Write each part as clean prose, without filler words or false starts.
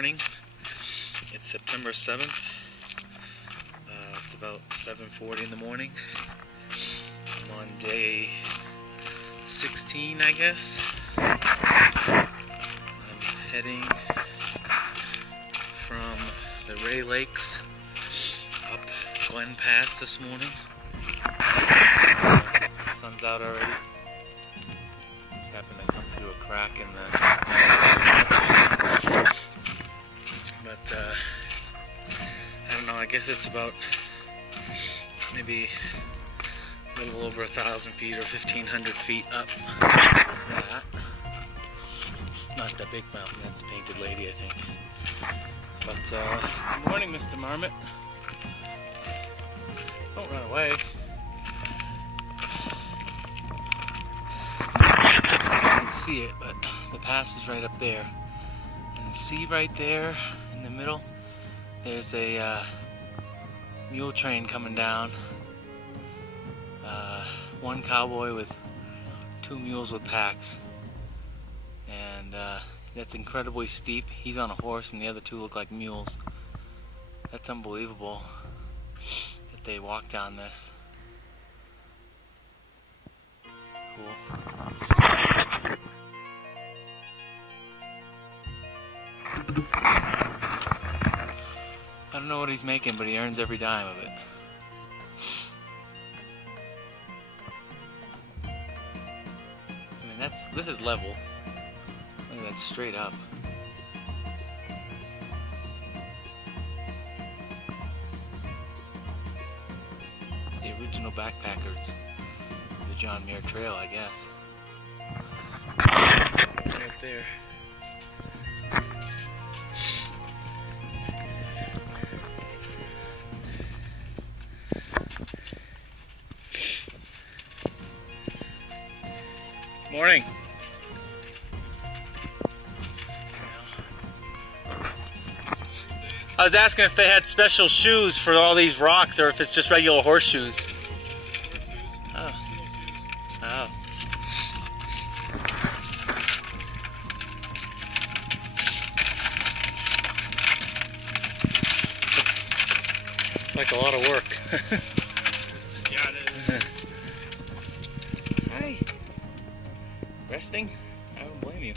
morning. It's September 7th. It's about 7:40 in the morning. I'm on day 16, I guess. I'm heading from the Ray Lakes up Glen Pass this morning. The sun's out already. Just happened to come through a crack in the... But I don't know, I guess it's about maybe a little over 1,000 feet or 1,500 feet up that. Not the big mountain, that's Painted Lady, I think. But good morning, Mr. Marmot. Don't run away. You can see it, but the pass is right up there. And see right there in the middle, there's a mule train coming down. One cowboy with 2 mules with packs. And that's incredibly steep. He's on a horse and the other 2 look like mules. That's unbelievable that they walk down this. Cool. I don't know what he's making, but he earns every dime of it. I mean, this is level. Look at that, straight up. The original backpackers of the John Muir Trail, I guess. Right there. Morning. I was asking if they had special shoes for all these rocks or if it's just regular horseshoes. Oh. Oh. It's like a lot of work. Yeah, it is. Hi. Resting? I don't blame you.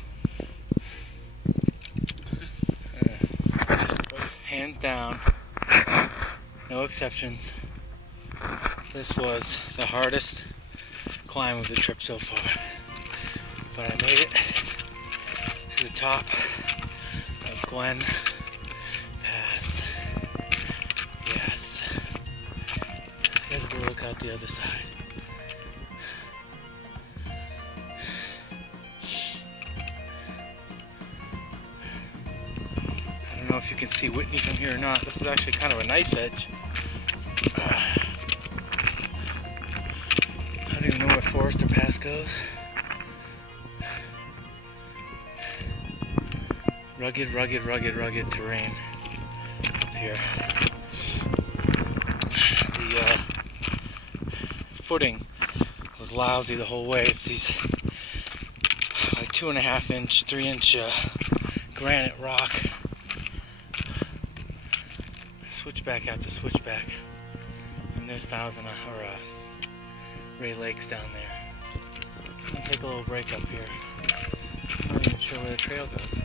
Hands down, no exceptions. This was the hardest climb of the trip so far. But I made it to the top of Glen Pass. Yes. Let's go look out the other side. I don't know if you can see Whitney from here or not. This is actually kind of a nice edge. I don't even know where Forester Pass goes. Rugged, rugged, rugged, rugged terrain up here. The footing was lousy the whole way. It's these like 2.5 inch, 3 inch granite rock. Switchback after switchback, and there's Ray Lakes down there. I'll take a little break up here. I'm not even sure where the trail goes.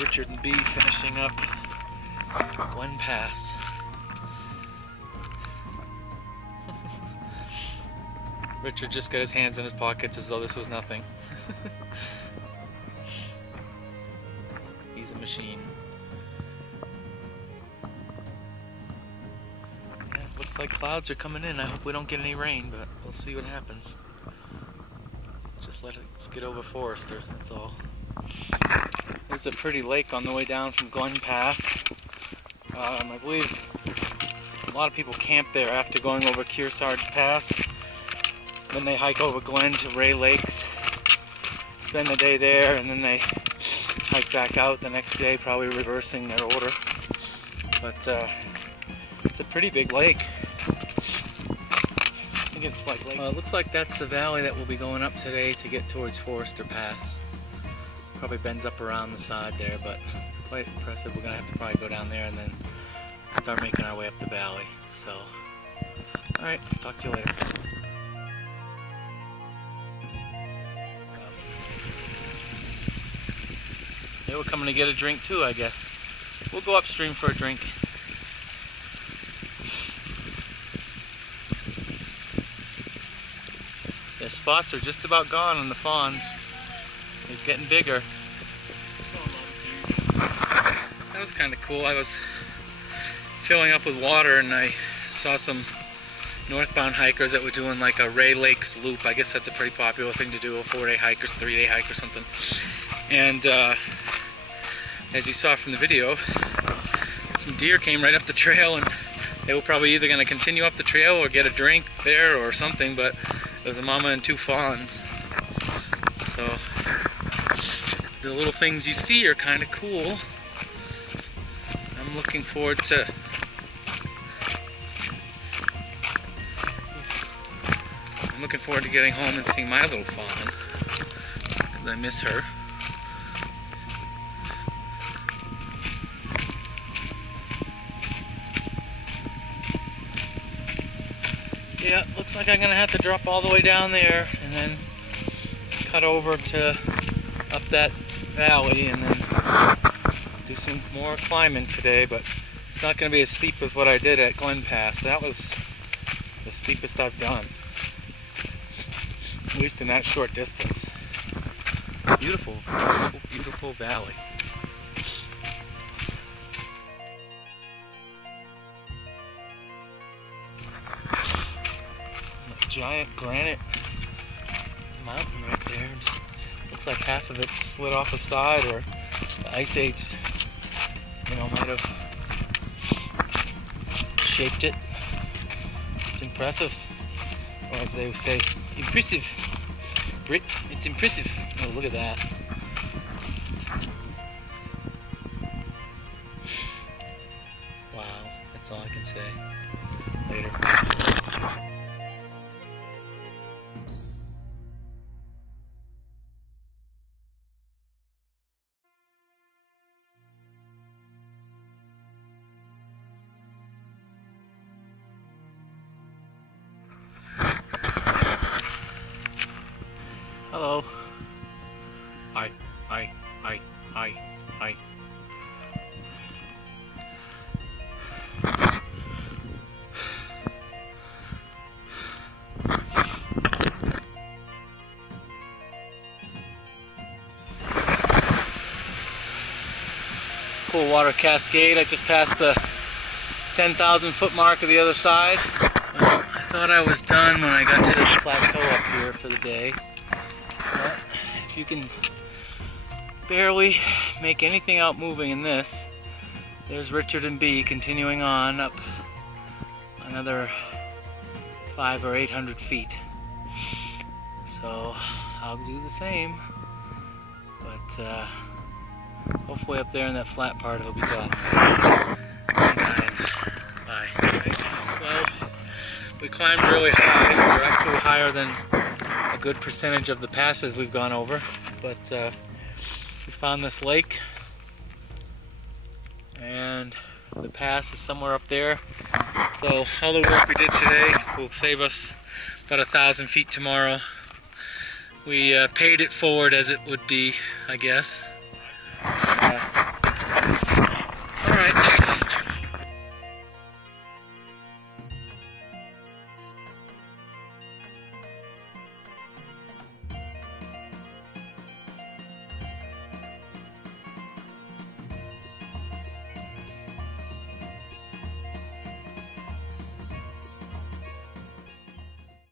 Richard and B finishing up Glen Pass. Richard just got his hands in his pockets as though this was nothing. He's a machine. Yeah, looks like clouds are coming in. I hope we don't get any rain, but we'll see what happens. Just let's get over Forester, that's all. There's a pretty lake on the way down from Glen Pass. I believe a lot of people camp there after going over Kearsarge Pass. Then they hike over Glen to Ray Lakes, spend the day there, and then they hike back out the next day, probably reversing their order. But it's a pretty big lake. I think it's like lake. Well, it looks like that's the valley that we'll be going up today to get towards Forester Pass. Probably bends up around the side there, but quite impressive. We're gonna have to probably go down there and then start making our way up the valley. So, all right, talk to you later. They were coming to get a drink too, I guess. We'll go upstream for a drink. The spots are just about gone on the fawns. They're getting bigger. That was kind of cool. I was filling up with water and I saw some northbound hikers that were doing like a Ray Lakes loop. I guess that's a pretty popular thing to do, a 4-day hike or 3-day hike or something. And as you saw from the video, some deer came right up the trail, and they were probably either going to continue up the trail or get a drink there or something, but there was a mama and 2 fawns. So the little things you see are kind of cool. I'm looking forward to getting home and seeing my little fawn, because I miss her. Yeah, looks like I'm gonna have to drop all the way down there and then cut over to up that valley and then do some more climbing today, but it's not gonna be as steep as what I did at Glen Pass. That was the steepest I've done, at least in that short distance. Beautiful, beautiful, beautiful valley. Giant granite mountain right there. Just looks like half of it slid off the side, or the ice age, might have shaped it. It's impressive, or as they would say, impressive. Brit, it's impressive. Oh, look at that. Wow, that's all I can say. Later. Hello. Hi. Cool water cascade. I just passed the 10,000 foot mark of the other side. Well, I thought I was done when I got to this plateau up here for the day. But if you can barely make anything out moving in this, there's Richard and B continuing on up another 500 or 800 feet. So I'll do the same, but hopefully up there in that flat part it'll be done. Bye. Well, we climbed really high. We're actually higher than a good percentage of the passes we've gone over, but we found this lake, and the pass is somewhere up there. So all the work we did today will save us about 1,000 feet tomorrow. We paid it forward as it would be, I guess.